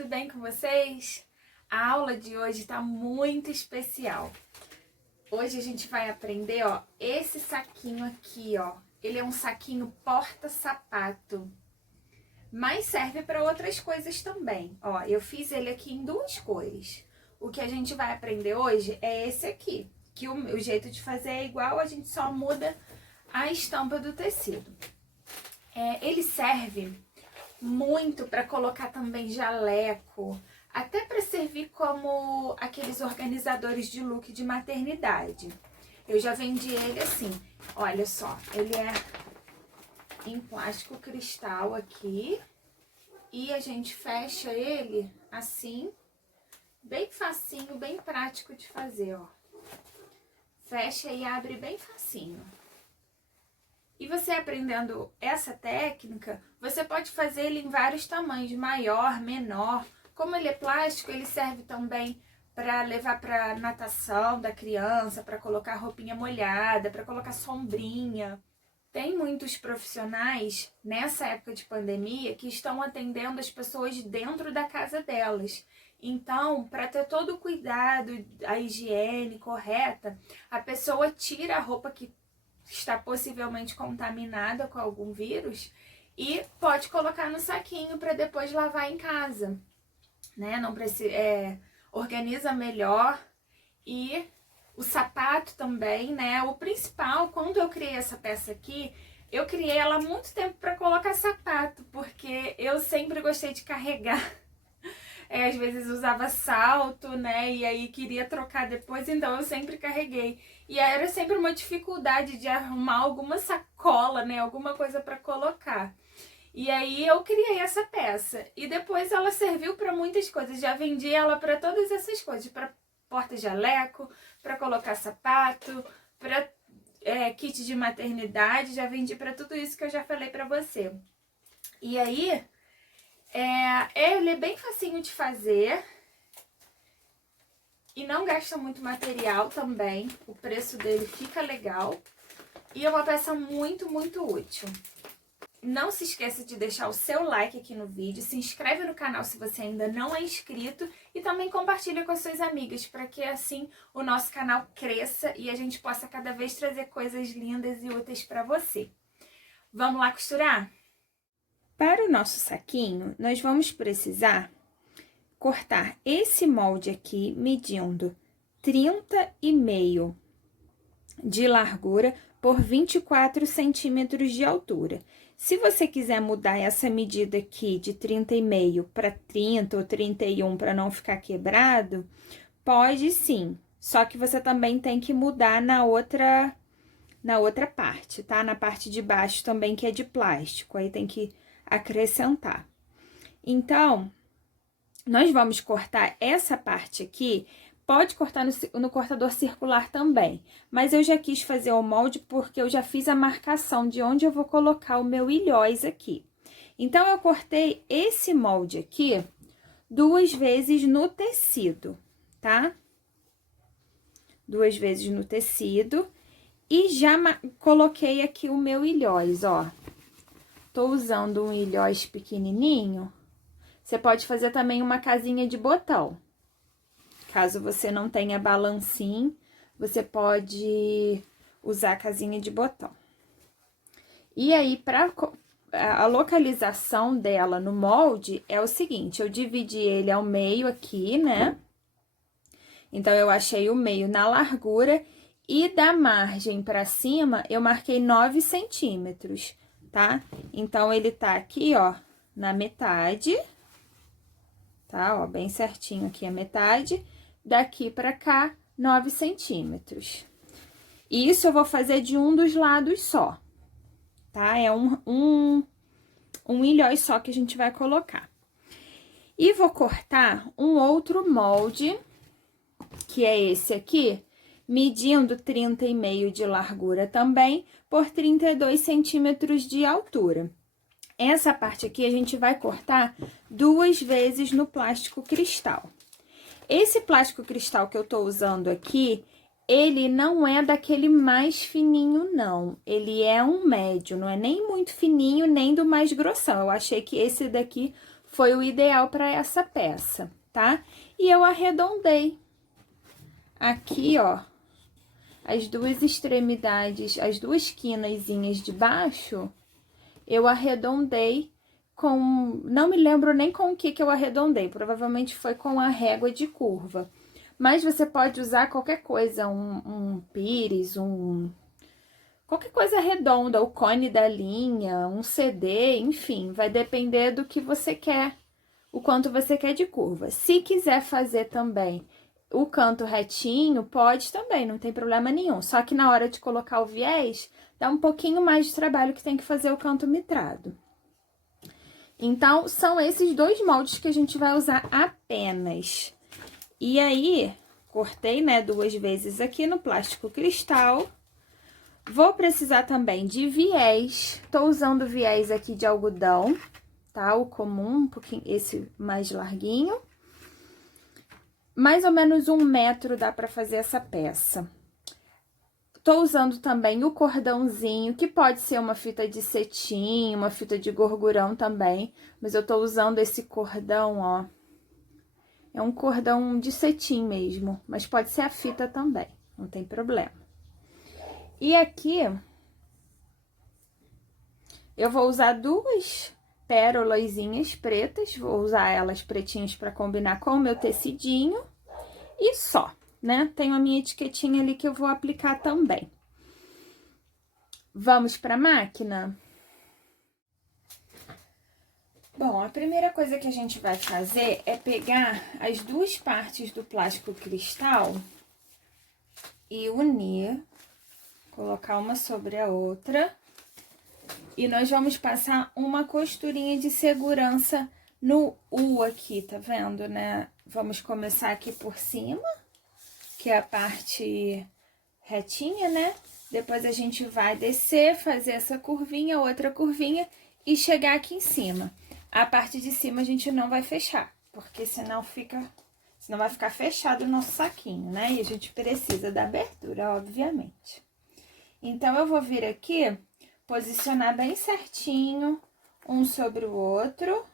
tudo bem com vocês? A aula de hoje está muito especial. Hoje a gente vai aprender, esse saquinho aqui, Ele é um saquinho porta-sapato, mas serve para outras coisas também. Eu fiz ele aqui em duas cores. O que a gente vai aprender hoje é esse aqui, que o jeito de fazer é igual, a gente só muda a estampa do tecido. Ele serve muito para colocar também jaleco, até para servir como aqueles organizadores de look de maternidade. Eu já vendi ele assim, olha só, ele é em plástico cristal aqui, e a gente fecha ele assim, bem facinho, bem prático de fazer, Fecha e abre bem facinho. E você aprendendo essa técnica, você pode fazer ele em vários tamanhos, maior, menor. Como ele é plástico, ele serve também para levar para natação da criança, para colocar roupinha molhada, para colocar sombrinha. Tem muitos profissionais nessa época de pandemia que estão atendendo as pessoas dentro da casa delas. Então, para ter todo o cuidado, a higiene correta, a pessoa tira a roupa que está possivelmente contaminada com algum vírus e pode colocar no saquinho para depois lavar em casa, né? Não precisa, organiza melhor. E o sapato também, né? O principal, quando eu criei essa peça aqui, eu criei ela há muito tempo para colocar sapato, porque eu sempre gostei de carregar. Às vezes usava salto, né? E aí queria trocar depois, então eu sempre carreguei. E era sempre uma dificuldade de arrumar alguma sacola, né? Alguma coisa para colocar. E aí eu criei essa peça. E depois ela serviu para muitas coisas. Já vendi ela para todas essas coisas. Para porta-jaleco, para colocar sapato, para kit de maternidade. Já vendi para tudo isso que eu já falei para você. E aí, ele é bem facinho de fazer. E não gasta muito material também. O preço dele fica legal. E é uma peça muito, muito útil. Não se esqueça de deixar o seu like aqui no vídeo. Se inscreve no canal se você ainda não é inscrito. E também compartilha com as suas amigas. Para que assim o nosso canal cresça e a gente possa cada vez trazer coisas lindas e úteis para você. Vamos lá costurar? Para o nosso saquinho, nós vamos precisar cortar esse molde aqui, medindo 30,5 de largura por 24 centímetros de altura. Se você quiser mudar essa medida aqui de 30,5 para 30 ou 31 para não ficar quebrado, pode sim. Só que você também tem que mudar na outra parte, tá? Na parte de baixo também, que é de plástico, aí tem que acrescentar. Então, nós vamos cortar essa parte aqui, pode cortar no cortador circular também, mas eu já quis fazer o molde porque eu já fiz a marcação de onde eu vou colocar o meu ilhóis aqui. Então, eu cortei esse molde aqui 2 vezes no tecido, tá? 2 vezes no tecido e já coloquei aqui o meu ilhóis, Tô usando um ilhóis pequenininho. Você pode fazer também uma casinha de botão. Caso você não tenha balancim, você pode usar a casinha de botão. E aí, para a localização dela no molde, é o seguinte, eu dividi ele ao meio aqui, né? Então, eu achei o meio na largura e da margem para cima, eu marquei 9 centímetros, tá? Então, ele tá aqui, na metade, tá? Bem certinho aqui a metade. Daqui pra cá, 9 centímetros. Isso eu vou fazer de um dos lados só, tá? É um ilhóis só que a gente vai colocar. E vou cortar um outro molde, que é esse aqui, medindo 30,5 de largura também, por 32 centímetros de altura. Essa parte aqui a gente vai cortar 2 vezes no plástico cristal. Esse plástico cristal que eu tô usando aqui, ele não é daquele mais fininho, não. Ele é um médio, não é nem muito fininho, nem do mais grossão. Eu achei que esse daqui foi o ideal para essa peça, tá? E eu arredondei aqui, ó, as duas extremidades, as duas quinazinhas de baixo, eu arredondei com... Não me lembro nem com o que eu arredondei, provavelmente foi com a régua de curva. Mas você pode usar qualquer coisa, um pires, qualquer coisa redonda, o cone da linha, um CD, enfim, vai depender do que você quer, o quanto você quer de curva. Se quiser fazer também o canto retinho, pode também, não tem problema nenhum. Só que na hora de colocar o viés, dá um pouquinho mais de trabalho que tem que fazer o canto mitrado. Então, são esses dois moldes que a gente vai usar apenas. E aí, cortei, né, 2 vezes aqui no plástico cristal. Vou precisar também de viés. Tô usando viés aqui de algodão, tá? O comum, um pouquinho, esse mais larguinho. Mais ou menos 1 metro dá pra fazer essa peça. Tô usando também o cordãozinho, que pode ser uma fita de cetim, uma fita de gorgurão também. Mas eu tô usando esse cordão, ó. É um cordão de cetim mesmo, mas pode ser a fita também, não tem problema. E aqui, eu vou usar 2 pérolazinhas pretas, vou usar elas pretinhas para combinar com o meu tecidinho. E só, né? Tenho a minha etiquetinha ali que eu vou aplicar também. Vamos para a máquina? Bom, a primeira coisa que a gente vai fazer é pegar as 2 partes do plástico cristal e unir, colocar uma sobre a outra. E nós vamos passar uma costurinha de segurança no U aqui, tá vendo, né? Vamos começar aqui por cima, que é a parte retinha, né? Depois a gente vai descer, fazer essa curvinha, outra curvinha e chegar aqui em cima. A parte de cima a gente não vai fechar, porque senão vai ficar fechado o nosso saquinho, né? E a gente precisa da abertura, obviamente. Então, eu vou vir aqui, posicionar bem certinho, um sobre o outro,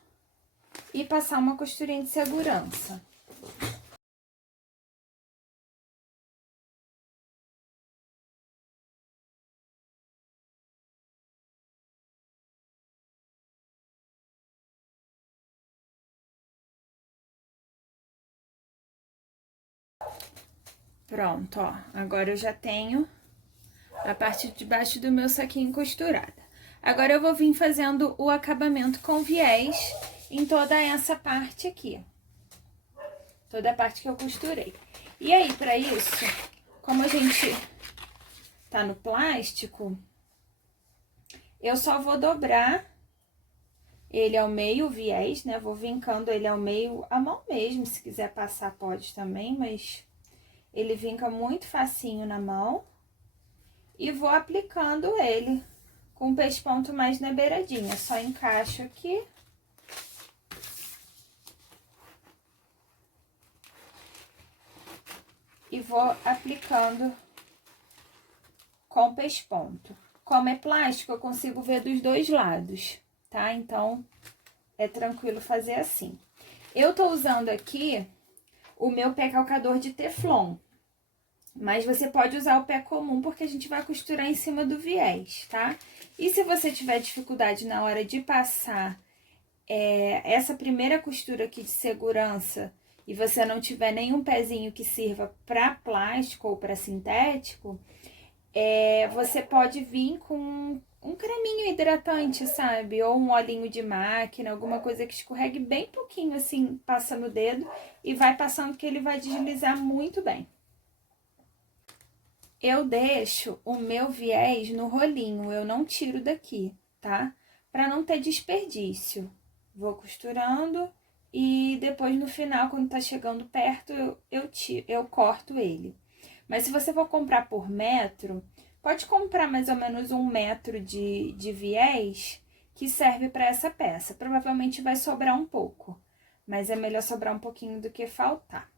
e passar uma costurinha de segurança. Pronto, ó. Agora eu já tenho a parte de baixo do meu saquinho costurada. Agora eu vou vir fazendo o acabamento com viés em toda essa parte aqui. Toda a parte que eu costurei. E aí, pra isso, como a gente tá no plástico, eu só vou dobrar ele ao meio, o viés, né? Vou vincando ele ao meio, a mão mesmo, se quiser passar pode também, mas ele vinca muito facinho na mão. E vou aplicando ele com o pesponto mais na beiradinha. Só encaixo aqui. E vou aplicando com o pesponto. Como é plástico, eu consigo ver dos 2 lados, tá? Então, é tranquilo fazer assim. Eu tô usando aqui o meu pé calcador de teflon. Mas você pode usar o pé comum, porque a gente vai costurar em cima do viés, tá? E se você tiver dificuldade na hora de passar essa primeira costura aqui de segurança e você não tiver nenhum pezinho que sirva para plástico ou para sintético, você pode vir com um creminho hidratante, sabe? Ou um olhinho de máquina, alguma coisa que escorregue bem pouquinho, assim, passa no dedo e vai passando que ele vai deslizar muito bem. Eu deixo o meu viés no rolinho, eu não tiro daqui, tá? Pra não ter desperdício. Vou costurando e depois no final, quando tá chegando perto, eu corto ele. Mas se você for comprar por metro, pode comprar mais ou menos 1 metro de viés que serve para essa peça. Provavelmente vai sobrar um pouco, mas é melhor sobrar um pouquinho do que faltar.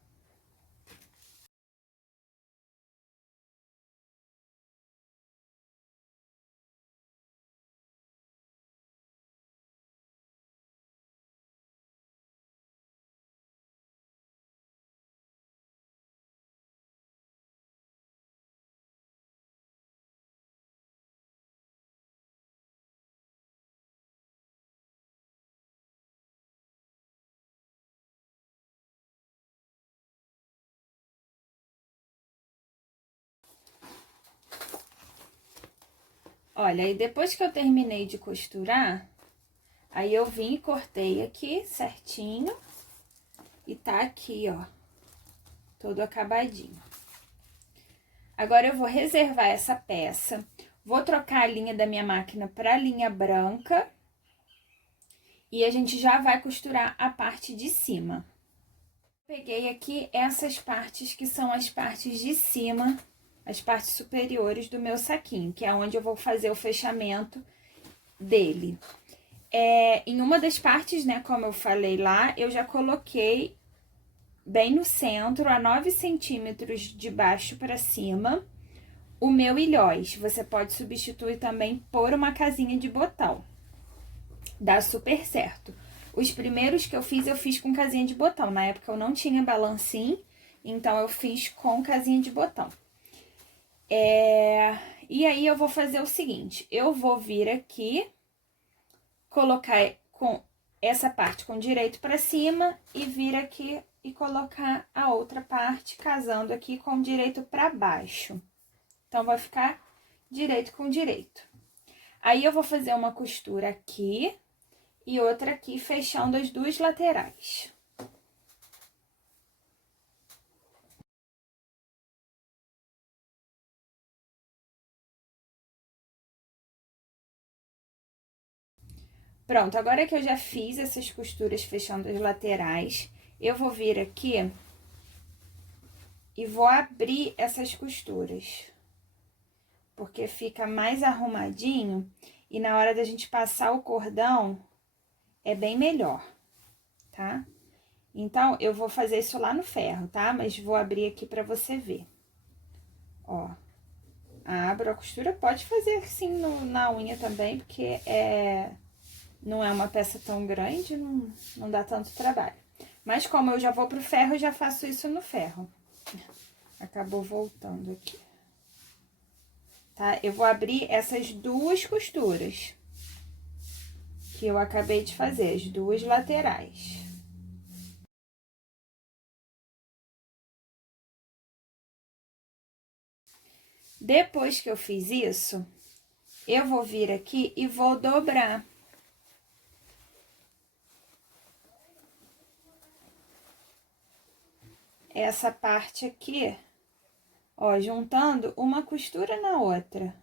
Olha, aí depois que eu terminei de costurar, aí eu vim e cortei aqui certinho. E tá aqui, ó, todo acabadinho. Agora, eu vou reservar essa peça. Vou trocar a linha da minha máquina para a linha branca. E a gente já vai costurar a parte de cima. Peguei aqui essas partes que são as partes de cima, as partes superiores do meu saquinho, que é onde eu vou fazer o fechamento dele. Em uma das partes, né, como eu falei lá, eu já coloquei bem no centro, a 9 centímetros de baixo para cima, o meu ilhós. Você pode substituir também por uma casinha de botão. Dá super certo. Os primeiros que eu fiz com casinha de botão. Na época eu não tinha balancim, então eu fiz com casinha de botão. E aí eu vou fazer o seguinte, eu vou vir aqui, colocar com essa parte com direito para cima e vir aqui e colocar a outra parte casando aqui com direito para baixo. Então, vai ficar direito com direito. Aí, eu vou fazer uma costura aqui e outra aqui, fechando as duas laterais. Pronto, agora que eu já fiz essas costuras fechando as laterais, eu vou vir aqui e vou abrir essas costuras. Porque fica mais arrumadinho e na hora da gente passar o cordão é bem melhor, tá? Então, eu vou fazer isso lá no ferro, tá? Mas vou abrir aqui pra você ver. Ó, abro a costura, pode fazer assim na unha também, porque não é uma peça tão grande, não dá tanto trabalho. Mas como eu já vou pro ferro, eu já faço isso no ferro. Acabou voltando aqui. Tá? Eu vou abrir essas duas costuras que eu acabei de fazer, as duas laterais. Depois que eu fiz isso, eu vou vir aqui e vou dobrar. Essa parte aqui, ó, juntando uma costura na outra.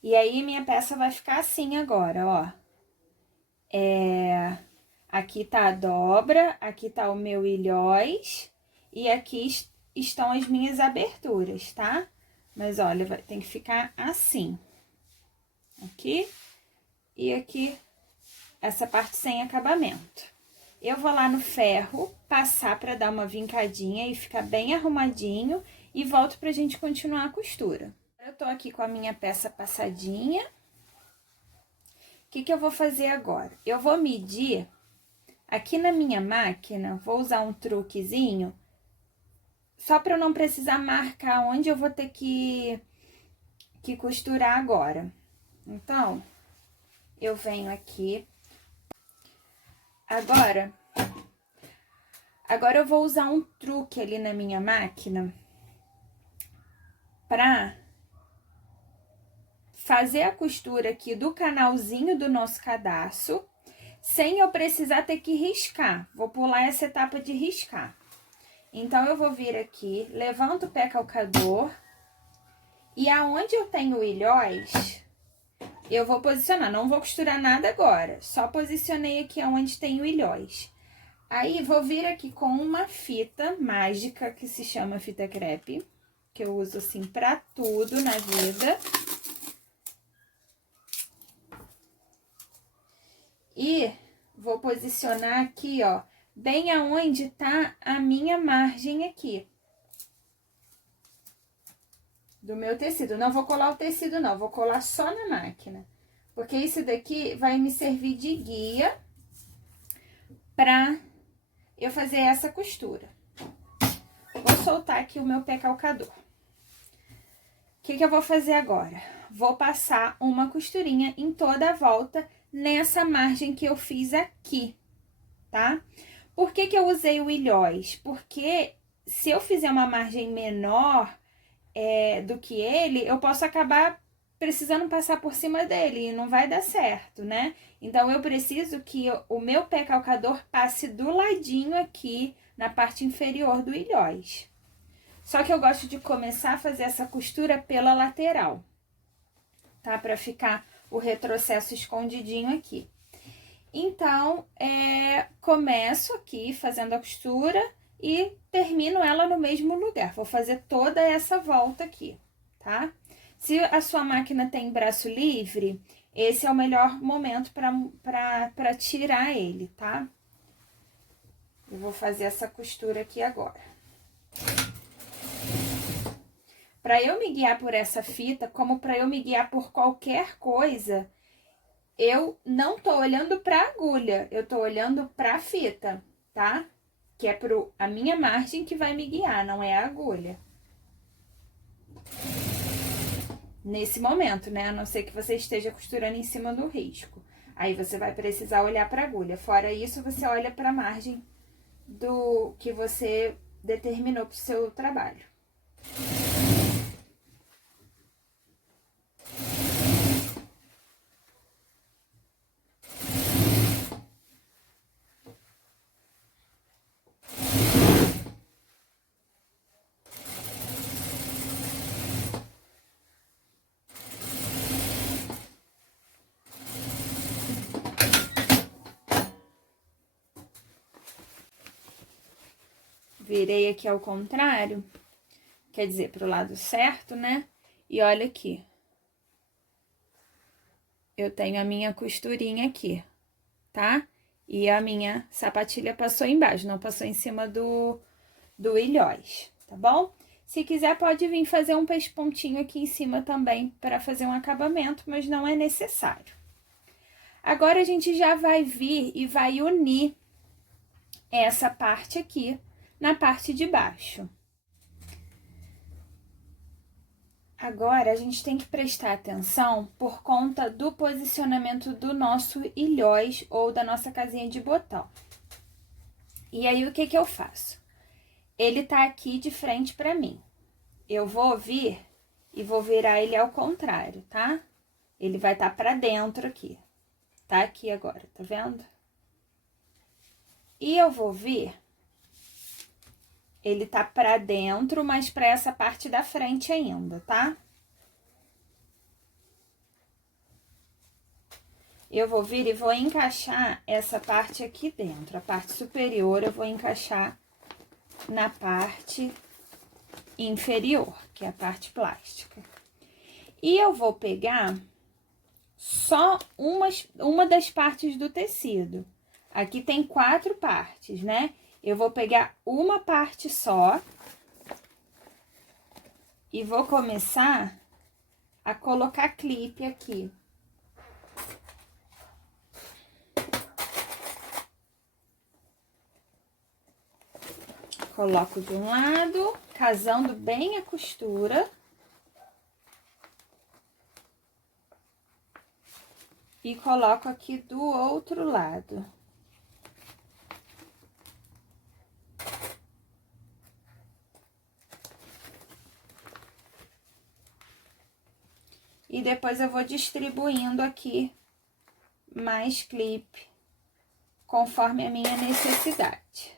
E aí, minha peça vai ficar assim agora, ó. Aqui tá a dobra, aqui tá o meu ilhós e aqui estão as minhas aberturas, tá? Mas, olha, tem que ficar assim. Aqui e aqui, essa parte sem acabamento. Eu vou lá no ferro, passar pra dar uma vincadinha e ficar bem arrumadinho e volto pra gente continuar a costura. Eu tô aqui com a minha peça passadinha. O que eu vou fazer agora? Eu vou medir aqui na minha máquina, vou usar um truquezinho, só para eu não precisar marcar onde eu vou ter que costurar agora. Então, eu venho aqui. Agora eu vou usar um truque ali na minha máquina para fazer a costura aqui do canalzinho do nosso cadarço, sem eu precisar ter que riscar. Vou pular essa etapa de riscar. Então, eu vou vir aqui, levanto o pé calcador, e aonde eu tenho ilhós, eu vou posicionar. Não vou costurar nada agora, só posicionei aqui aonde tem o ilhós. Aí, vou vir aqui com uma fita mágica, que se chama fita crepe, que eu uso assim pra tudo na vida. E vou posicionar aqui, ó, bem aonde tá a minha margem aqui do meu tecido. Não vou colar o tecido, não, vou colar só na máquina. Porque isso daqui vai me servir de guia pra eu fazer essa costura. Vou soltar aqui o meu pé calcador. O que eu vou fazer agora? Vou passar uma costurinha em toda a volta nessa margem que eu fiz aqui, tá? Por que que eu usei o ilhós? Porque se eu fizer uma margem menor do que ele, eu posso acabar precisando passar por cima dele e não vai dar certo, né? Então, eu preciso que o meu pé calcador passe do ladinho aqui, na parte inferior do ilhós. Só que eu gosto de começar a fazer essa costura pela lateral, tá? Pra ficar o retrocesso escondidinho aqui. Então, começo aqui fazendo a costura e termino ela no mesmo lugar. Vou fazer toda essa volta aqui, tá? Se a sua máquina tem braço livre, esse é o melhor momento para tirar ele, tá? Eu vou fazer essa costura aqui agora. Para eu me guiar por essa fita, como para eu me guiar por qualquer coisa, eu não tô olhando para a agulha, eu tô olhando para a fita, tá? Que é a minha margem que vai me guiar, não é a agulha. Nesse momento, né? A não ser que você esteja costurando em cima do risco. Aí você vai precisar olhar para a agulha. Fora isso, você olha para a margem do que você determinou para o seu trabalho. Virei aqui ao contrário, quer dizer, pro lado certo, né? E olha aqui. Eu tenho a minha costurinha aqui, tá? E a minha sapatilha passou embaixo, não passou em cima do ilhós, tá bom? Se quiser, pode vir fazer um pespontinho aqui em cima também para fazer um acabamento, mas não é necessário. Agora, a gente já vai vir e vai unir essa parte aqui na parte de baixo. Agora, a gente tem que prestar atenção por conta do posicionamento do nosso ilhós ou da nossa casinha de botão. E aí, o que que eu faço? Ele tá aqui de frente pra mim. Eu vou vir e vou virar ele ao contrário, tá? Ele vai estar pra dentro aqui. Tá aqui agora, tá vendo? E eu vou vir... Ele tá pra dentro, mas pra essa parte da frente ainda, tá? Eu vou vir e vou encaixar essa parte aqui dentro. A parte superior eu vou encaixar na parte inferior, que é a parte plástica. E eu vou pegar só uma das partes do tecido. Aqui tem 4 partes, né? Eu vou pegar uma parte só e vou começar a colocar clipe aqui. Coloco de um lado, casando bem a costura. E coloco aqui do outro lado. E depois eu vou distribuindo aqui mais clipe, conforme a minha necessidade.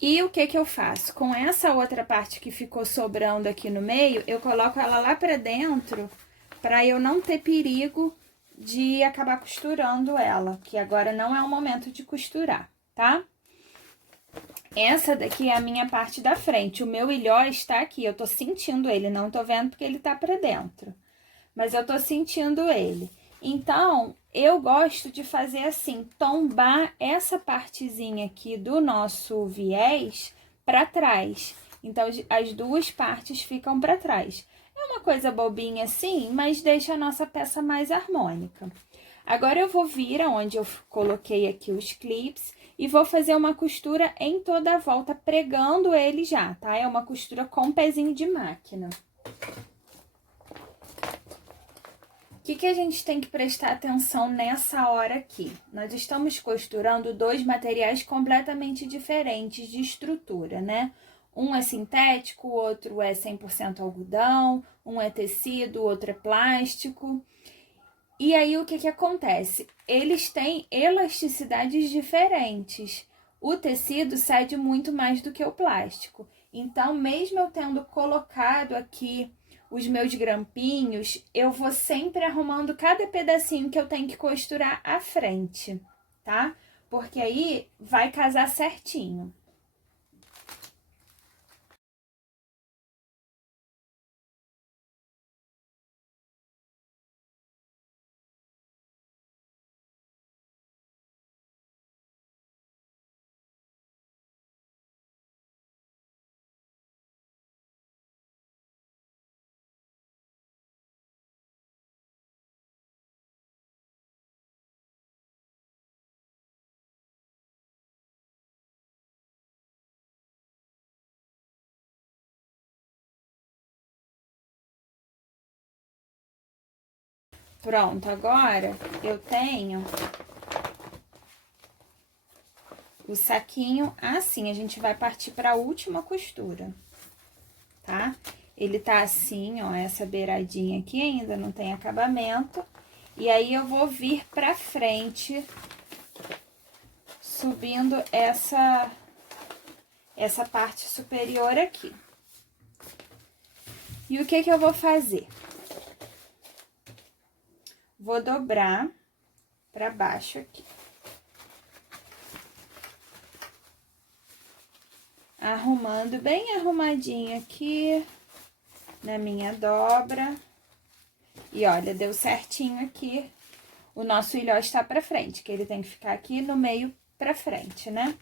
E o que que eu faço? Com essa outra parte que ficou sobrando aqui no meio, eu coloco ela lá pra dentro, pra eu não ter perigo de acabar costurando ela, que agora não é o momento de costurar, tá? Essa daqui é a minha parte da frente, o meu ilhós está aqui, eu tô sentindo ele, não tô vendo porque ele tá pra dentro, mas eu tô sentindo ele. Então, eu gosto de fazer assim, tombar essa partezinha aqui do nosso viés pra trás. Então, as duas partes ficam pra trás. É uma coisa bobinha assim, mas deixa a nossa peça mais harmônica. Agora, eu vou vir aonde eu coloquei aqui os clips e vou fazer uma costura em toda a volta, pregando ele já, tá? É uma costura com pezinho de máquina. que a gente tem que prestar atenção nessa hora aqui? Nós estamos costurando dois materiais completamente diferentes de estrutura, né? Um é sintético, o outro é 100% algodão, um é tecido, o outro é plástico. E aí, o que acontece? Eles têm elasticidades diferentes. O tecido cede muito mais do que o plástico. Então, mesmo eu tendo colocado aqui os meus grampinhos, eu vou sempre arrumando cada pedacinho que eu tenho que costurar à frente, tá? Porque aí vai casar certinho. Pronto, agora eu tenho o saquinho assim. A gente vai partir para a última costura, tá? Ele tá assim, ó, essa beiradinha aqui ainda não tem acabamento. E aí, eu vou vir pra frente, subindo essa parte superior aqui. E o que eu vou fazer? Vou dobrar pra baixo aqui. Arrumando bem arrumadinho aqui na minha dobra. E olha, deu certinho aqui. O nosso ilhó está pra frente, que ele tem que ficar aqui no meio pra frente, né?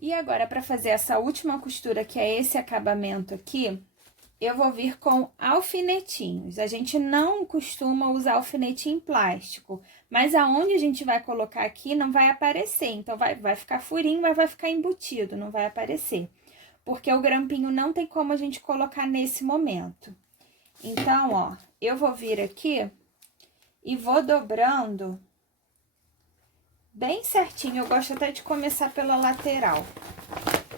E agora, pra fazer essa última costura, que é esse acabamento aqui, eu vou vir com alfinetinhos. A gente não costuma usar alfinetinho em plástico, mas aonde a gente vai colocar aqui não vai aparecer. Então, vai ficar furinho, mas vai ficar embutido, não vai aparecer. Porque o grampinho não tem como a gente colocar nesse momento. Então, ó, eu vou vir aqui e vou dobrando bem certinho. Eu gosto até de começar pela lateral,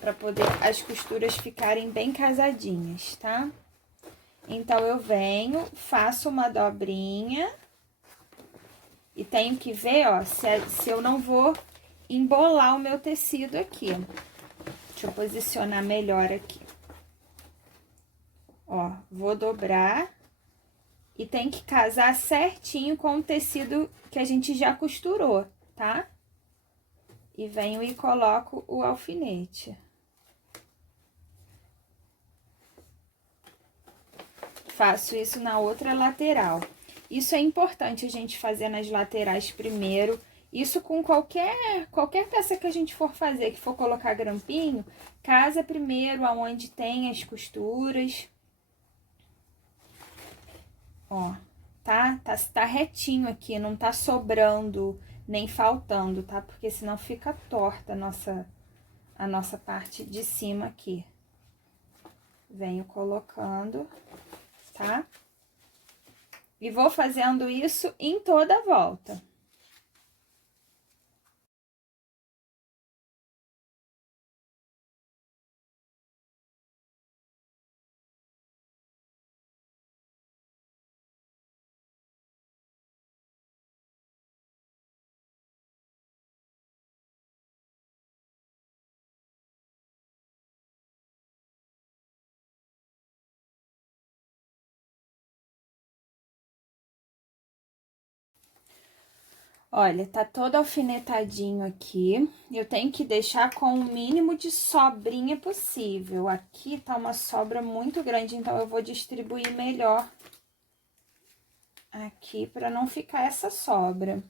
para poder as costuras ficarem bem casadinhas, tá? Então, eu venho, faço uma dobrinha e tenho que ver, ó, se eu não vou embolar o meu tecido aqui. Deixa eu posicionar melhor aqui. Ó, vou dobrar e tem que casar certinho com o tecido que a gente já costurou, tá? E venho e coloco o alfinete. Faço isso na outra lateral. Isso é importante a gente fazer nas laterais primeiro. Isso com qualquer peça que a gente for fazer, que for colocar grampinho, casa primeiro aonde tem as costuras. Ó, tá retinho aqui, não tá sobrando nem faltando, tá? Porque senão fica torta a nossa parte de cima aqui. Venho colocando, tá? E vou fazendo isso em toda a volta. Olha, tá todo alfinetadinho aqui. Eu tenho que deixar com o mínimo de sobrinha possível. Aqui tá uma sobra muito grande, então eu vou distribuir melhor aqui pra não ficar essa sobra.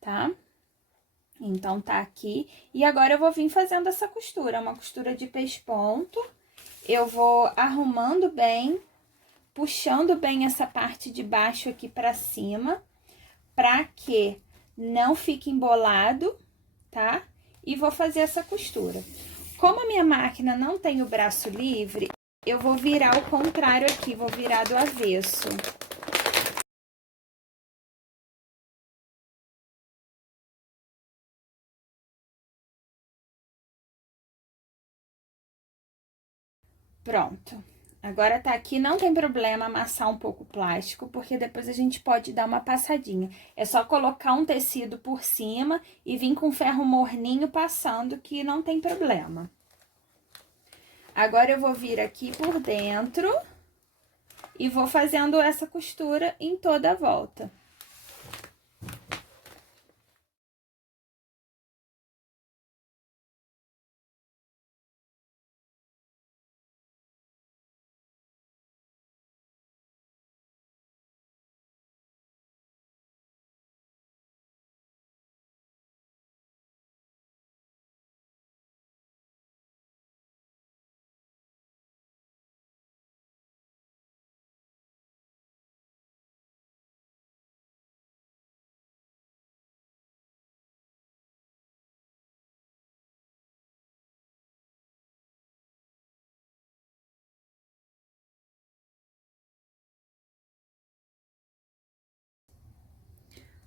Tá? Então, tá aqui. E agora eu vou vir fazendo essa costura, uma costura de pesponto. Eu vou arrumando bem, puxando bem essa parte de baixo aqui pra cima, pra que não fique embolado, tá? e vou fazer essa costura. Como a minha máquina não tem o braço livre, eu vou virar o contrário aqui, vou virar do avesso. Pronto. Agora tá aqui, não tem problema amassar um pouco o plástico, porque depois a gente pode dar uma passadinha. É só colocar um tecido por cima e vir com ferro morninho passando, que não tem problema. Agora eu vou vir aqui por dentro e vou fazendo essa costura em toda a volta.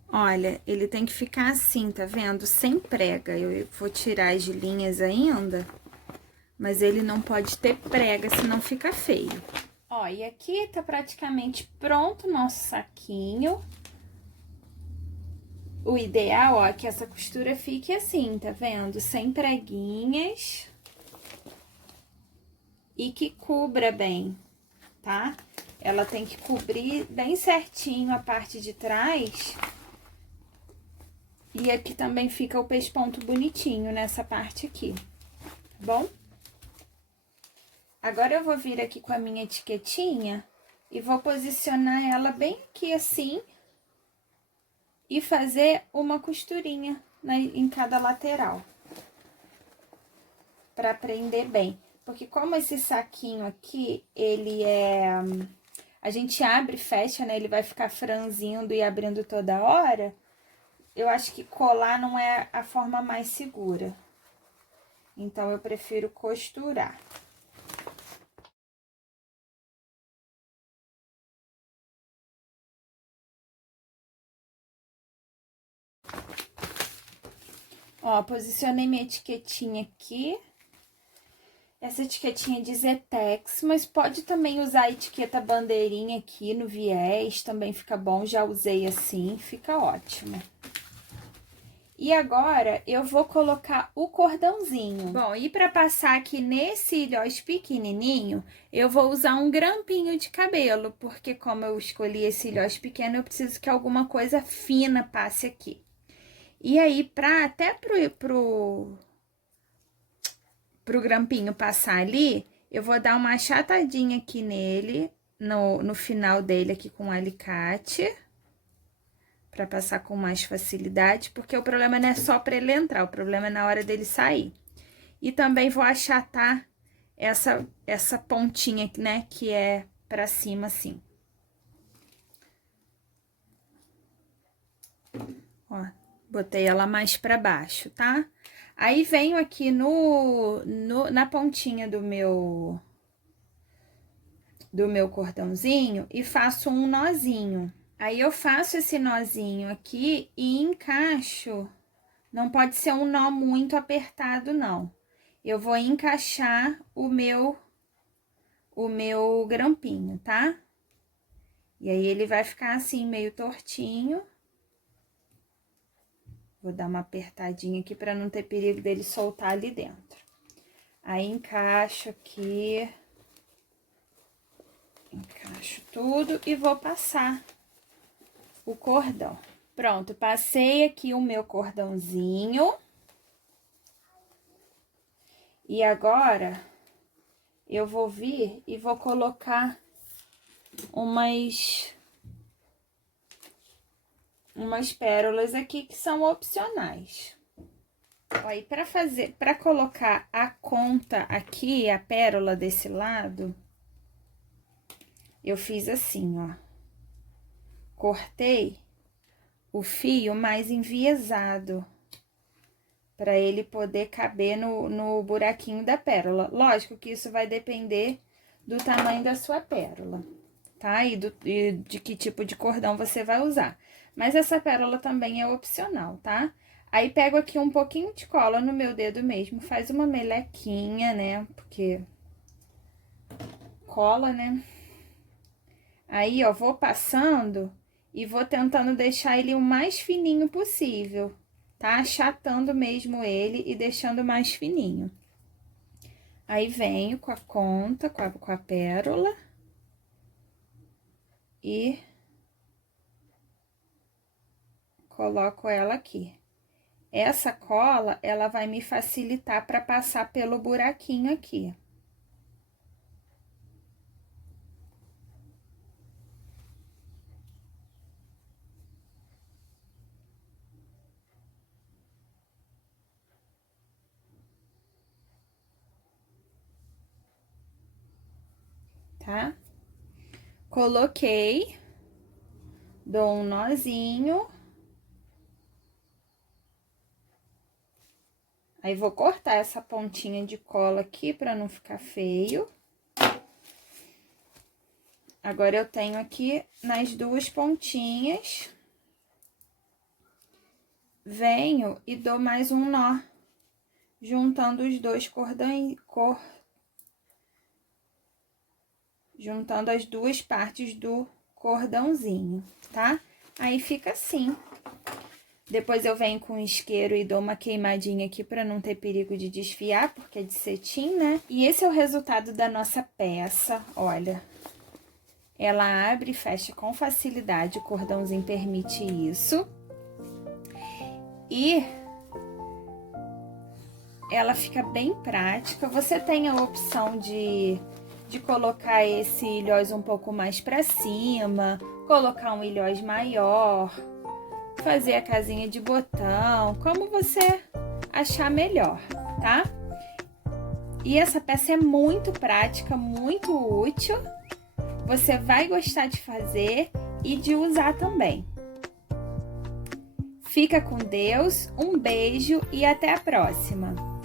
Olha, ele tem que ficar assim, tá vendo? Sem prega. Eu vou tirar as linhas ainda, mas ele não pode ter prega, senão fica feio. Ó, e aqui tá praticamente pronto o nosso saquinho. O ideal, ó, é que essa costura fique assim, tá vendo? Sem preguinhas. E que cubra bem, tá? Ela tem que cobrir bem certinho a parte de trás. E aqui também fica o pesponto bonitinho nessa parte aqui, tá bom? Agora eu vou vir aqui com a minha etiquetinha e vou posicionar ela bem aqui assim e fazer uma costurinha em cada lateral, pra prender bem. Porque como esse saquinho aqui, ele é... A gente abre e fecha, né? Ele vai ficar franzindo e abrindo toda hora. Eu acho que colar não é a forma mais segura. Então, eu prefiro costurar. Ó, posicionei minha etiquetinha aqui. Essa etiquetinha de Zetex, mas pode também usar a etiqueta bandeirinha aqui no viés, também fica bom. Já usei assim, fica ótimo. E agora, eu vou colocar o cordãozinho. Bom, e para passar aqui nesse ilhós pequenininho, eu vou usar um grampinho de cabelo, porque como eu escolhi esse ilhós pequeno, eu preciso que alguma coisa fina passe aqui. E aí, até pro grampinho passar ali, eu vou dar uma achatadinha aqui nele, no final dele aqui com um alicate, para passar com mais facilidade, porque o problema não é só para ele entrar, o problema é na hora dele sair. E também vou achatar essa pontinha, né, que é para cima assim. Ó, botei ela mais para baixo, tá? Aí venho aqui na pontinha do meu cordãozinho e faço um nozinho. Aí, eu faço esse nozinho aqui e encaixo. Não pode ser um nó muito apertado, não. Eu vou encaixar o meu grampinho, tá? E aí, ele vai ficar assim, meio tortinho. Vou dar uma apertadinha aqui pra não ter perigo dele soltar ali dentro. Aí, encaixo aqui. Encaixo tudo e vou passar o cordão. Pronto, passei aqui o meu cordãozinho. E agora, eu vou vir e vou colocar umas pérolas aqui que são opcionais. Ó, e para colocar a conta aqui, a pérola desse lado, eu fiz assim, ó. Cortei o fio mais enviesado, para ele poder caber no buraquinho da pérola. Lógico que isso vai depender do tamanho da sua pérola, tá? E de que tipo de cordão você vai usar. Mas essa pérola também é opcional, tá? Aí, pego aqui um pouquinho de cola no meu dedo mesmo, faz uma melequinha, né? Porque cola, né? Aí, ó, vou passando e vou tentando deixar ele o mais fininho possível, tá? Achatando mesmo ele e deixando mais fininho. Aí, venho com a conta, com a pérola e coloco ela aqui. Essa cola, ela vai me facilitar para passar pelo buraquinho aqui. Tá? Coloquei, dou um nozinho. Aí, vou cortar essa pontinha de cola aqui para não ficar feio. Agora, eu tenho aqui nas duas pontinhas. Venho e dou mais um nó, juntando os dois cordões, juntando as duas partes do cordãozinho, tá? Aí, fica assim. Depois eu venho com o isqueiro e dou uma queimadinha aqui para não ter perigo de desfiar, porque é de cetim, né? E esse é o resultado da nossa peça, olha. Ela abre e fecha com facilidade, o cordãozinho permite isso. E ela fica bem prática. Você tem a opção de colocar esse ilhós um pouco mais para cima, colocar um ilhós maior, fazer a casinha de botão, como você achar melhor, tá? E essa peça é muito prática, muito útil. Você vai gostar de fazer e de usar também. Fica com Deus, um beijo e até a próxima!